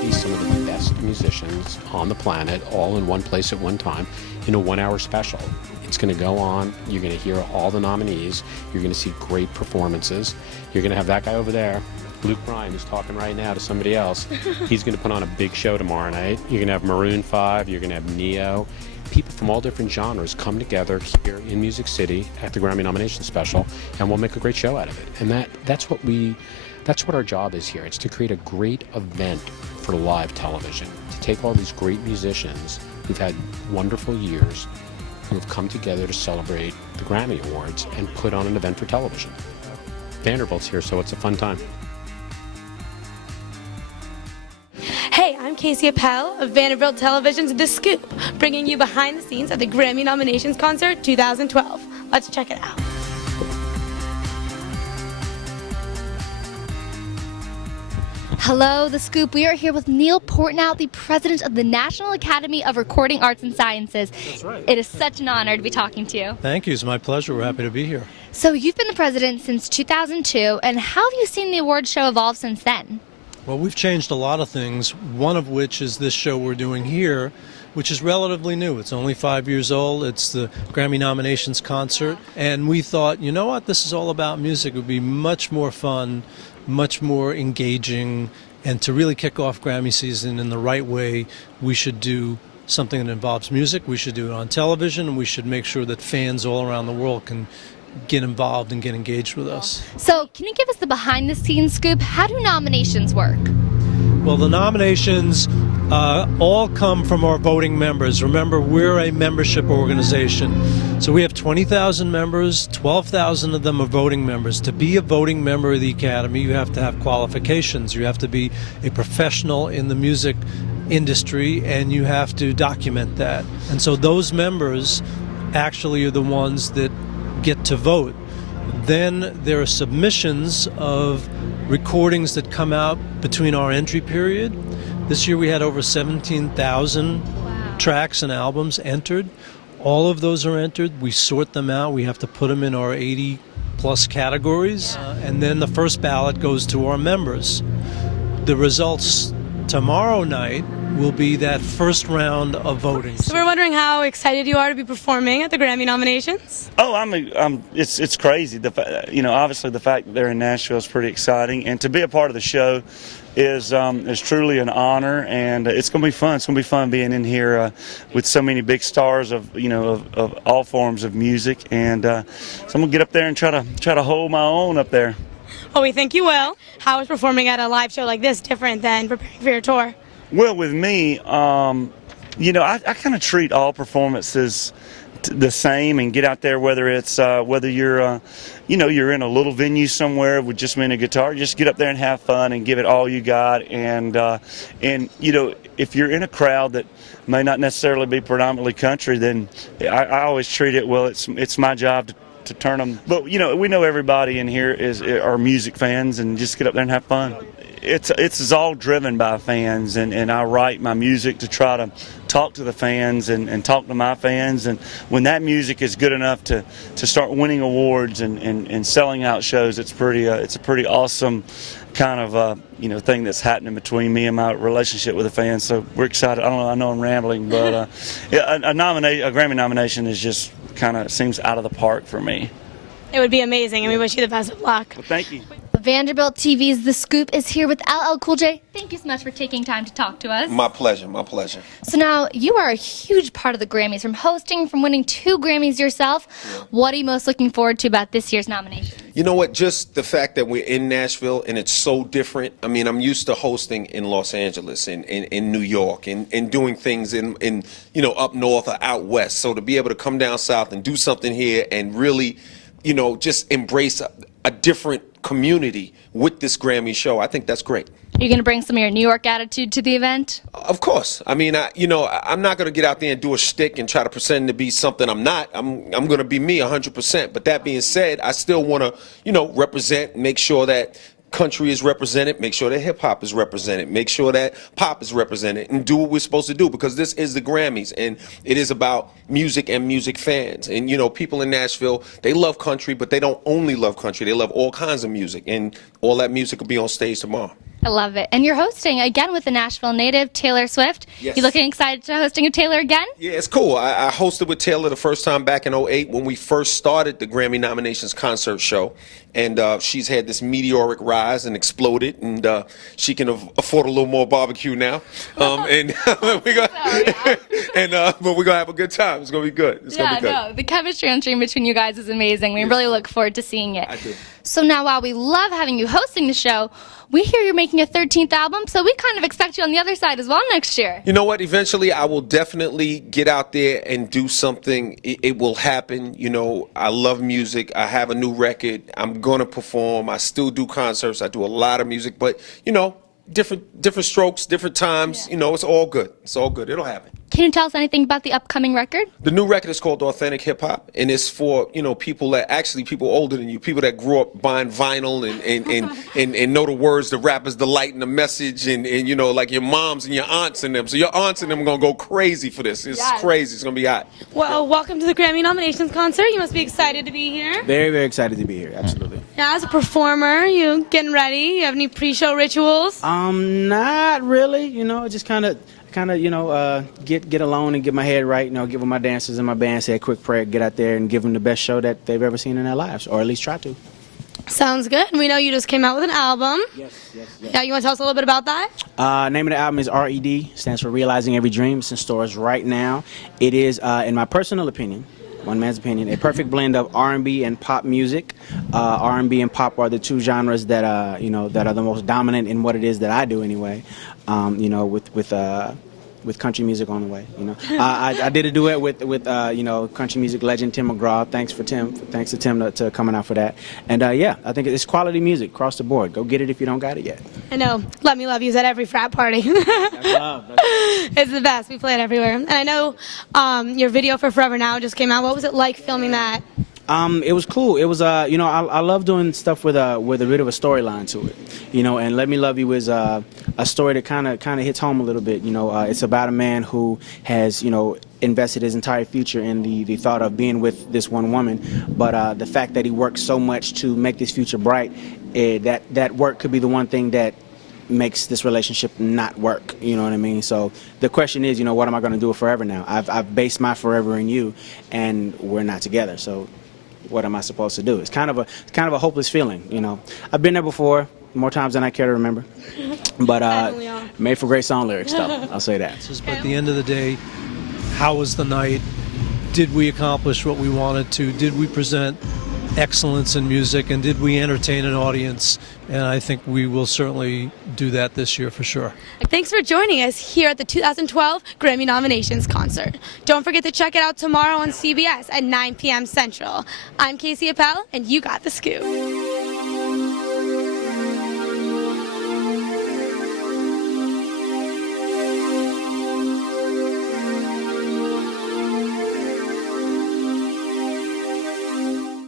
see some of the best musicians on the planet all in one place at one time in a 1-hour special. It's going to go on. You're going to hear all the nominees. You're going to see great performances. You're going to have that guy over there, Luke Bryan, who's talking right now to somebody else. He's going to put on a big show tomorrow night. You're going to have Maroon 5. You're going to have Neo. People from all different genres come together here in Music City at the Grammy Nominations Special, and we'll make a great show out of it. And that's what our job is here. It's to create a great event for live television, to take all these great musicians who've had wonderful years, who have come together to celebrate the Grammy Awards and put on an event for television. Vanderbilt's here, so it's a fun time. Hey, I'm Casey Apel of Vanderbilt Television's The Scoop, bringing you behind the scenes of the Grammy Nominations Concert 2012. Let's check it out. Hello, The Scoop. We are here with Neil Portnow, the president of the National Academy of Recording Arts and Sciences. That's right. It is such an honor to be talking to you. Thank you. It's my pleasure. We're happy to be here. So you've been the president since 2002, and how have you seen the awards show evolve since then? Well, we've changed a lot of things, one of which is this show we're doing here, which is relatively new. It's only 5 years old. It's the Grammy Nominations Concert. And we thought, you know what, this is all about music. It would be much more fun, much more engaging, and to really kick off Grammy season in the right way, we should do something that involves music. We should do it on television, and we should make sure that fans all around the world can get involved and get engaged with us. So can you give us the behind-the-scenes scoop? How do nominations work? Well, the nominations all come from our voting members. Remember, we're a membership organization. So we have 20,000 members, 12,000 of them are voting members. To be a voting member of the Academy, you have to have qualifications. You have to be a professional in the music industry, and you have to document that. And so those members actually are the ones that get to vote. Then there are submissions of recordings that come out between our entry period. This year we had over 17,000 tracks and albums entered. All of those are entered. We sort them out. We have to put them in our 80 plus categories. And then the first ballot goes to our members. The results tomorrow night will be that first round of voting. So we're wondering how excited you are to be performing at the Grammy Nominations. Oh, it's crazy. Obviously the fact that they're in Nashville is pretty exciting, and to be a part of the show is truly an honor, and it's going to be fun. It's going to be fun being in here with so many big stars of all forms of music, and so I'm gonna get up there and try to hold my own up there. Well, we think you will. How is performing at a live show like this different than preparing for your tour? Well, with me, I kind of treat all performances the same and get out there, whether it's whether you're you're in a little venue somewhere with just me and a guitar, just get up there and have fun and give it all you got. And if you're in a crowd that may not necessarily be predominantly country, then I always treat it, well, it's my job to turn them. But we know everybody in here are music fans, and just get up there and have fun. It's all driven by fans, and I write my music to try to talk to the fans and talk to my fans, and when that music is good enough to start winning awards and selling out shows, it's a pretty awesome kind of thing that's happening between me and my relationship with the fans. So we're excited. I know I'm rambling, but a Grammy nomination is just kind of seems out of the park for me. It would be amazing, and we wish you the best of luck. Well, thank you. Vanderbilt TV's The Scoop is here with LL Cool J. Thank you so much for taking time to talk to us. My pleasure, my pleasure. So now, you are a huge part of the Grammys, from hosting, from winning 2 Grammys yourself. Yeah. What are you most looking forward to about this year's nominations? You know what, just the fact that we're in Nashville and it's so different. I mean, I'm used to hosting in Los Angeles and in New York and doing things in up north or out west. So to be able to come down south and do something here and really, just embrace a different community with this Grammy show, I think that's great. You're going to bring some of your New York attitude to the event? Of course. I mean, I'm not going to get out there and do a shtick and try to pretend to be something I'm not. I'm going to be me 100%. But that being said, I still want to, represent, make sure that country is represented, make sure that hip-hop is represented, make sure that pop is represented, and do what we're supposed to do, because this is the Grammys, and it is about music and music fans. And, people in Nashville, they love country, but they don't only love country. They love all kinds of music, and all that music will be on stage tomorrow. I love it. And you're hosting again with the Nashville native, Taylor Swift. Yes. You looking excited to hosting with Taylor again? Yeah, it's cool. I hosted with Taylor the first time back in '08 when we first started the Grammy Nominations Concert show. And she's had this meteoric rise and exploded, and she can afford a little more barbecue now. And we're gonna, but we're gonna have a good time. It's gonna be good. It's gonna be good. No, the chemistry on screen between you guys is amazing. We really look forward to seeing it. I do. So now, while we love having you hosting the show, we hear you're making a 13th album, so we kind of expect you on the other side as well next year. You know what? Eventually, I will definitely get out there and do something. It will happen. You know, I love music. I have a new record. I'm going to perform. I still do concerts. I do a lot of music. But, you know, different strokes, different times. Yeah. You know, it's all good. It's all good. It'll happen. Can you tell us anything about the upcoming record? The new record is called Authentic Hip Hop, and it's for, you know, people older than you, people that grew up buying vinyl and know the words, the rappers, the light and the message, and you know, like your moms and your aunts and them. So your aunts and them are gonna go crazy for this. It's crazy. It's gonna be hot. Well, welcome to the Grammy Nominations Concert. You must be excited to be here. Very, very excited to be here. Absolutely. Yeah, as a performer, you getting ready? You have any pre-show rituals? Not really. You know, just kind of, you know, get alone and get my head right. You know, give my dancers and my band, say a quick prayer, get out there and give them the best show that they've ever seen in their lives, or at least try to. Sounds good. We know you just came out with an album. Yes. Yeah, you want to tell us a little bit about that? Name of the album is RED, stands for Realizing Every Dream. It's in stores right now. It is, in my personal opinion, one man's opinion, a perfect blend of R&B and pop music. R&B and pop are the two genres that you know, that are the most dominant in what it is that I do anyway. You know, with country music on the way. You know, I did a duet with you know, country music legend Tim McGraw. Thanks to Tim to coming out for that. And yeah, I think it's quality music across the board. Go get it if you don't got it yet. I know Let Me Love You's at every frat party. That's love. It's the best. We play it everywhere. And I know your video for Forever Now just came out. What was it like filming that? It was cool. It was, you know, I love doing stuff with a bit of a storyline to it, you know. And Let Me Love You is a story that kind of hits home a little bit. You know, it's about a man who has, you know, invested his entire future in the thought of being with this one woman, but the fact that he worked so much to make this future bright, that work could be the one thing that makes this relationship not work. You know what I mean? So the question is, you know, what am I going to do with Forever Now? I've based my forever in you, and we're not together. So what am I supposed to do? It's kind of a hopeless feeling, you know. I've been there before, more times than I care to remember. But made for great song lyrics, though. I'll say that. But at the end of the day, how was the night? Did we accomplish what we wanted to? Did we present excellence in music, and did we entertain an audience? And I think we will certainly do that this year for sure. Thanks for joining us here at the 2012 Grammy Nominations Concert. Don't forget to check it out tomorrow on CBS at 9 p.m. Central. I'm Casey Apel, and you got the scoop.